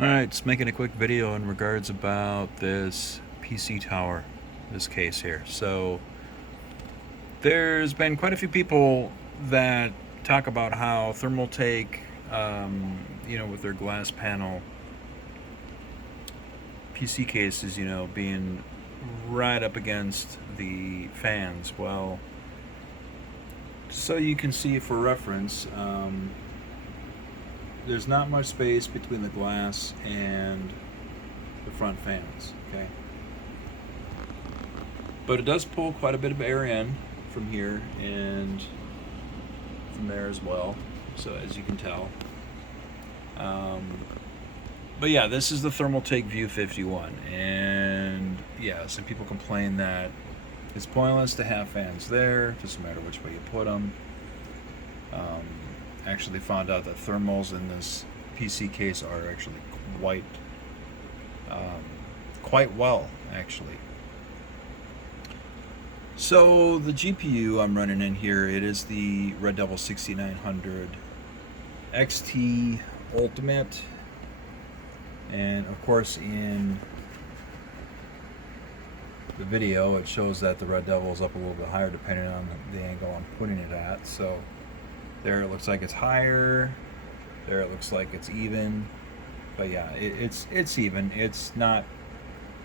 Alright, just making a quick video in regards about this PC tower, this case here. So there's been quite a few people that talk about how thermaltake, with their glass panel PC cases, being right up against the fans. Well, so you can see for reference, there's not much space between the glass and the front fans, okay? But it does pull quite a bit of air in from here and from there as well, so as you can tell. But yeah, this is the Thermaltake View 51, and yeah, some people complain that it's pointless to have fans there, doesn't matter which way you put them. Actually found out that thermals in this PC case are actually quite quite well, actually. So the GPU I'm running in here, it is the Red Devil 6900 XT Ultimate, and of course in the video it shows that the Red Devil is up a little bit higher depending on the angle I'm putting it at. So there it looks like it's higher, there it looks like it's even, but yeah, it's even. It's not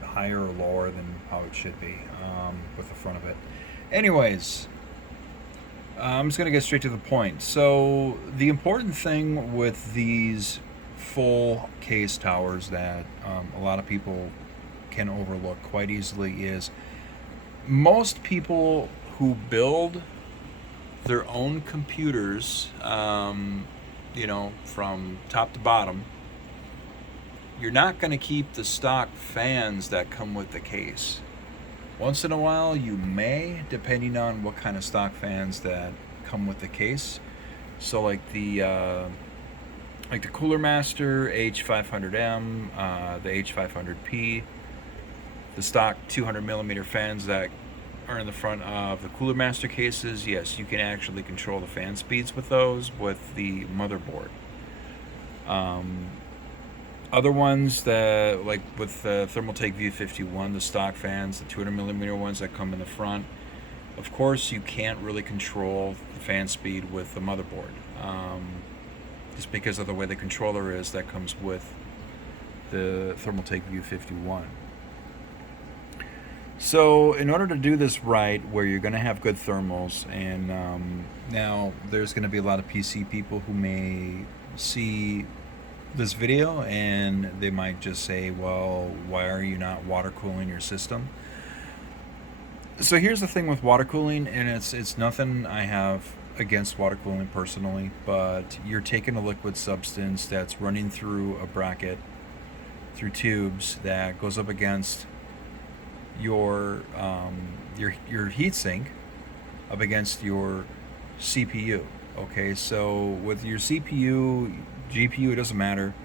higher or lower than how it should be with the front of it. Anyways, I'm just going to get straight to the point. So the important thing with these full case towers that a lot of people can overlook quite easily is most people who build their own computers, from top to bottom, you're not going to keep the stock fans that come with the case. Once in a while you may, depending on what kind of stock fans that come with the case. So like the Cooler Master H500M, the H500P, the stock 200 millimeter fans that are in the front of the Cooler Master cases, yes, you can actually control the fan speeds with those with the motherboard. Other ones that, like with the Thermaltake View 51, the stock fans, the 200 millimeter ones that come in the front, of course you can't really control the fan speed with the motherboard, just because of the way the controller is that comes with the Thermaltake View 51. So in order to do this right, where you're going to have good thermals, and now there's going to be a lot of PC people who may see this video and they might just say, well, why are you not water cooling your system? So here's the thing with water cooling, and it's nothing I have against water cooling personally, but you're taking a liquid substance that's running through a bracket, through tubes, that goes up against your heatsink, up against your CPU. Okay, so with your CPU, GPU, it doesn't matter.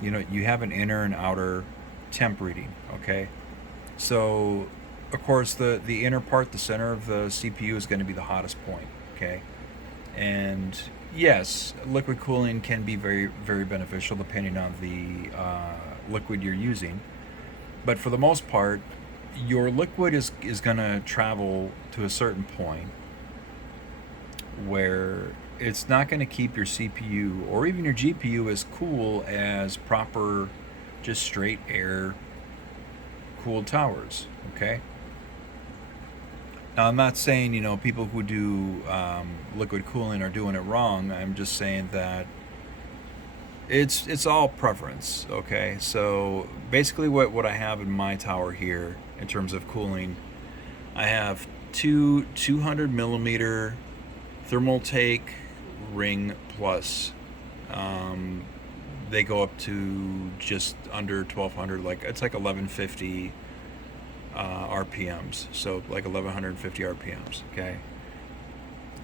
You have an inner and outer temp reading. Okay, so of course the inner part, the center of the CPU, is going to be the hottest point. Okay, and yes, liquid cooling can be very, very beneficial depending on the liquid you're using, but for the most part, your liquid is going to travel to a certain point where it's not going to keep your CPU or even your GPU as cool as proper, just straight air cooled towers. Okay, now I'm not saying people who do liquid cooling are doing it wrong. I'm just saying that it's all preference. Okay, so basically what I have in my tower here in terms of cooling, I have two 200 millimeter Thermaltake Ring Plus. They go up to just under 1200, like it's like 1150 RPMs, so like 1150 RPMs. Okay,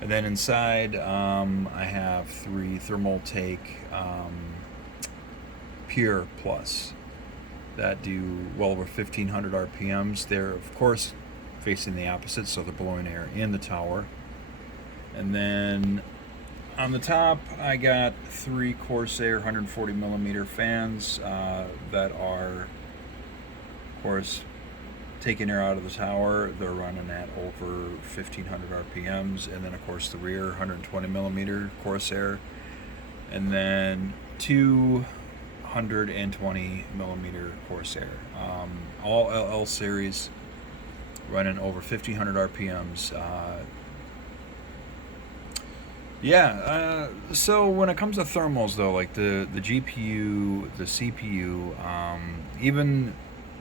and then inside I have three Thermaltake Pure Plus that do well over 1500 RPMs. They're of course facing the opposite, so they're blowing air in the tower. And then On the top, I got 3 Corsair 140 millimeter fans that are, of course, taking air out of the tower. They're running at over 1500 RPMs, and then of course the rear 120 millimeter Corsair, and then 220 millimeter Corsair, all LL series, running over 1500 RPMs. So when it comes to thermals, though, like the GPU, the CPU, even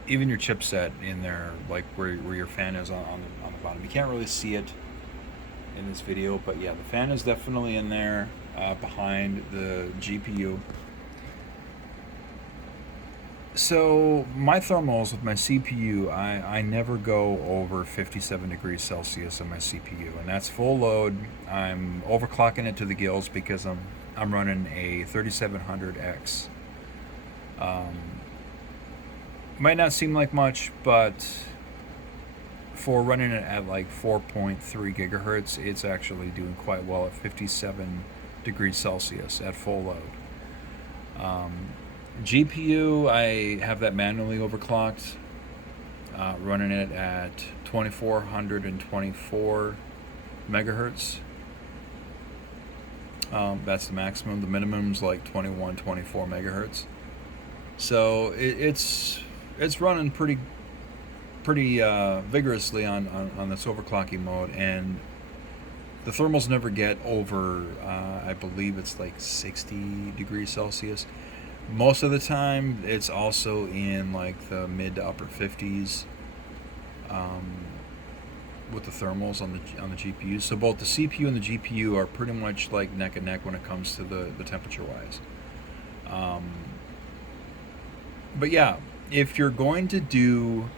your chipset in there, like where your fan is on the bottom, you can't really see it in this video, but yeah, the fan is definitely in there behind the GPU. So my thermals with my CPU, I never go over 57 degrees Celsius on my CPU, and that's full load. I'm overclocking it to the gills because I'm running a 3700X. Might not seem like much, but for running it at like 4.3 gigahertz, it's actually doing quite well at 57 degrees Celsius at full load. GPU, I have that manually overclocked, running it at 2424 megahertz. That's the maximum. The minimum's like 2124 megahertz. So it's running pretty vigorously on this overclocking mode, and the thermals never get over, I believe it's like 60 degrees Celsius. Most of the time, it's also in like the mid to upper 50s with the thermals on the GPU. So both the CPU and the GPU are pretty much like neck and neck when it comes to the temperature wise. But yeah, if you're going to do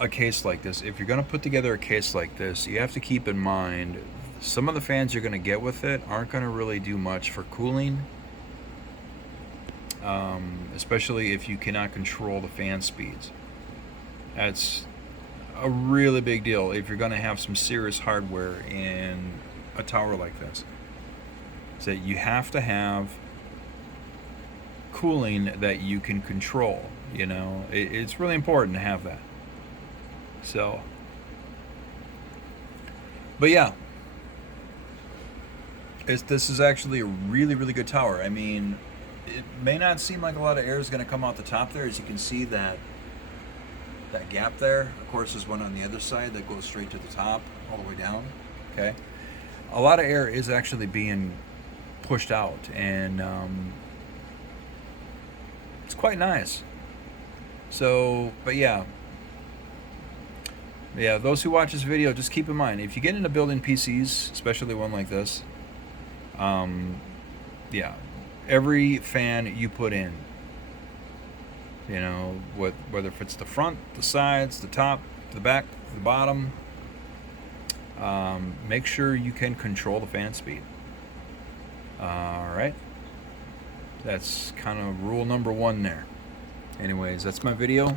a case like this, if you're going to put together a case like this, you have to keep in mind some of the fans you're going to get with it aren't going to really do much for cooling. Especially if you cannot control the fan speeds. That's a really big deal if you're going to have some serious hardware in a tower like this. So you have to have cooling that you can control. You know, it's really important to have that. So, but yeah, this is actually a really, really good tower. I mean, it may not seem like a lot of air is going to come out the top there. As you can see, that gap there, of course, there's one on the other side that goes straight to the top, all the way down. Okay, a lot of air is actually being pushed out, and it's quite nice. So, but yeah, those who watch this video, just keep in mind, if you get into building PCs, especially one like this, yeah, every fan you put in, you know, whether if it's the front, the sides, the top, the back, the bottom, make sure you can control the fan speed. Alright, that's kind of rule number 1 there. Anyways, that's my video.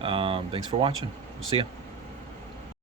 Thanks for watching. We'll see ya.